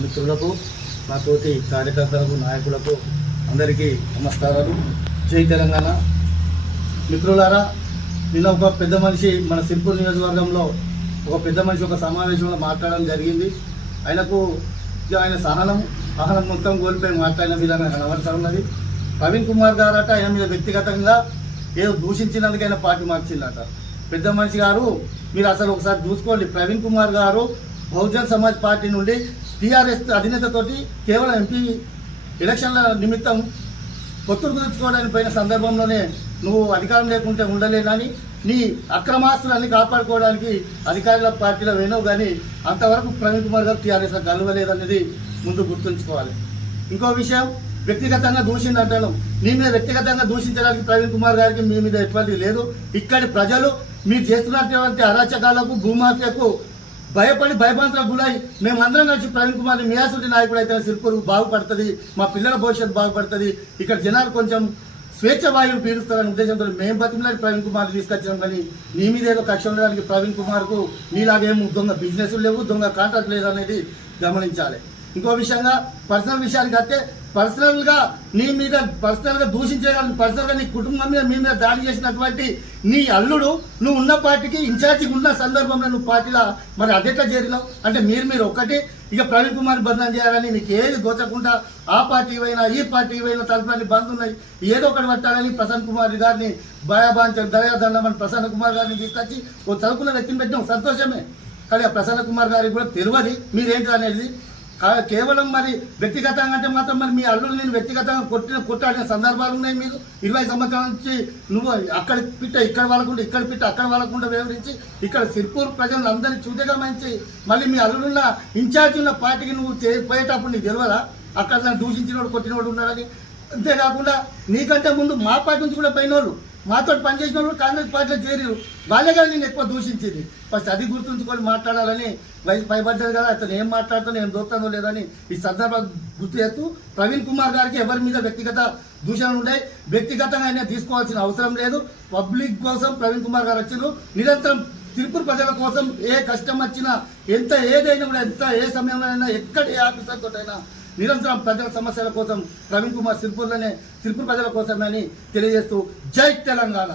మిత్రులకు, మా తోటి కార్యకర్తలకు, నాయకులకు అందరికీ నమస్కారాలు. జై తెలంగాణ. మిత్రులారా, నిన్న ఒక పెద్ద మనిషి మన సిర్పూర్ నియోజకవర్గంలో ఒక పెద్ద మనిషి ఒక సమావేశంలో మాట్లాడడం జరిగింది. ఆయన సహనం మొత్తం కోల్పోయి మాట్లాడిన విధానం కనబడతా ఉన్నది. ప్రవీణ్ కుమార్ గారట ఆయన మీద వ్యక్తిగతంగా ఏదో దూషించినందుకైనా పార్టీ మార్చిందట. పెద్ద మనిషి గారు, మీరు అసలు ఒకసారి చూసుకోండి. ప్రవీణ్ కుమార్ గారు బహుజన్ సమాజ్ పార్టీ నుండి టీఆర్ఎస్ అధినేతతోటి కేవలం ఎంపీ ఎలక్షన్ల నిమిత్తం పొత్తులు కుదుర్చుకోవడానికి పోయిన సందర్భంలోనే నువ్వు అధికారం లేకుంటే ఉండలేనని, నీ అక్రమాస్తులన్నీ కాపాడుకోవడానికి అధికారుల పార్టీలో వేణవు, కానీ అంతవరకు ప్రవీణ్ కుమార్ గారు టీఆర్ఎస్ కలవలేదనేది ముందు గుర్తుంచుకోవాలి. ఇంకో విషయం, వ్యక్తిగతంగా దూషిందంటాను. నీ మీద వ్యక్తిగతంగా దూషించడానికి ప్రవీణ్ కుమార్ గారికి మీ మీద ఎటువంటి లేదు. ఇక్కడి ప్రజలు మీరు చేస్తున్నటువంటి అరాచకాలకు, భూమాఫియాకు భయపడి భయభ్రాంతులకు గురై మేమందరం కలిసి ప్రవీణ్ కుమార్ మియాసుడి నాయకుడు అయితే సిర్పూర్ బాగుపడుతుంది, మా పిల్లల భవిష్యత్తు బాగుపడుతుంది, ఇక్కడ జనాలు కొంచెం స్వేచ్ఛ వాయువులు పీలుస్తారనే ఉద్దేశంతో మేము బతిమలాడి ప్రవీణ్ కుమార్ తీసుకొచ్చాం. కానీ నీ మీద ఏదో కక్ష ఉండడానికి ప్రవీణ్ కుమార్కు నీలాగేమో దొంగ బిజినెస్లు లేవు, దొంగ కాంట్రాక్ట్ లేదు అనేది గమనించాలి. ఇంకో విషయంగా పర్సనల్ విషయానికి వస్తే, పర్సనల్గా నీ మీద పర్సనల్గా దూషించగలను, పర్సనల్గా నీ కుటుంబం మీద మీ మీద దాడి చేసినటువంటి నీ అల్లుడు నువ్వు ఉన్న పార్టీకి ఇన్ఛార్జిగా ఉన్న సందర్భంలో నువ్వు పార్టీలో మరి అదెట్లా చేరినావు అంటే మీరు ఒకటి ఇక ప్రవీణ్ కుమార్ బంధం చేయాలని నీకు ఏది దోచకుండా ఆ పార్టీ అయినా ఈ పార్టీ అయినా తలుపులన్నీ బంద్ ఉన్నాయి, ఏదో ఒకటి పట్టాలని ప్రసన్న కుమార్ గారిని దయాదండమని ప్రసన్న కుమార్ గారిని తీసుకొచ్చి ఓ చదువుకున్న వ్యక్తిని పెట్టినాం, సంతోషమే. కానీ ఆ ప్రసన్న కుమార్ గారికి కూడా తెలియదు మీరేంటి అనేది. కేవలం మరి వ్యక్తిగతంగా అంటే మాత్రం మరి మీ అల్లుడు నేను వ్యక్తిగతంగా కొట్టాడిన సందర్భాలు ఉన్నాయి. మీరు 20 సంవత్సరాల నుంచి నువ్వు అక్కడ పిట్ట ఇక్కడ వాళ్ళకుండా, ఇక్కడ పిట్ట అక్కడ వాళ్ళకుండా వివరించి ఇక్కడ సిర్పూర్ ప్రజలను అందరినీ చూసేగా మంచి మళ్ళీ మీ అల్లుడున్న ఇన్ఛార్జ్ ఉన్న పార్టీకి నువ్వు పోయేటప్పుడు నీకు తెలియదా అక్కడ నన్ను దూషించినోడు కొట్టినోడు ఉన్నాడని. అంతేకాకుండా నీకంటే ముందు మా పార్టీ నుంచి కూడా పోయినోళ్ళు, మాతో పనిచేసిన వాళ్ళు కాంగ్రెస్ పార్టీలో చేరారు, వాళ్ళే కదా నేను ఎక్కువ దూషించింది. ఫస్ట్ అది గుర్తుంచుకొని మాట్లాడాలని వయసు పైబడ్డది కదా, అతను ఏం మాట్లాడుతానో ఏం దోస్తానో లేదని ఈ సందర్భాలు గుర్తు చేస్తూ ప్రవీణ్ కుమార్ గారికి ఎవరి మీద వ్యక్తిగత దూషణలు ఉన్నాయి, వ్యక్తిగతంగా అయినా తీసుకోవాల్సిన అవసరం లేదు. పబ్లిక్ కోసం ప్రవీణ్ కుమార్ గారు వచ్చారు. నిరంతరం తిరుపూర్ ప్రజల కోసం ఏ కష్టం వచ్చినా, ఏదైనా కూడా ఏ సమయంలో అయినా, ఎక్కడ ఏ ఆఫీసర్తో అయినా నిరంతరం ప్రజల సమస్యల కోసం ప్రవీణ్ కుమార్ సిర్పూర్ ప్రజల కోసమని తెలియజేస్తూ జై తెలంగాణ.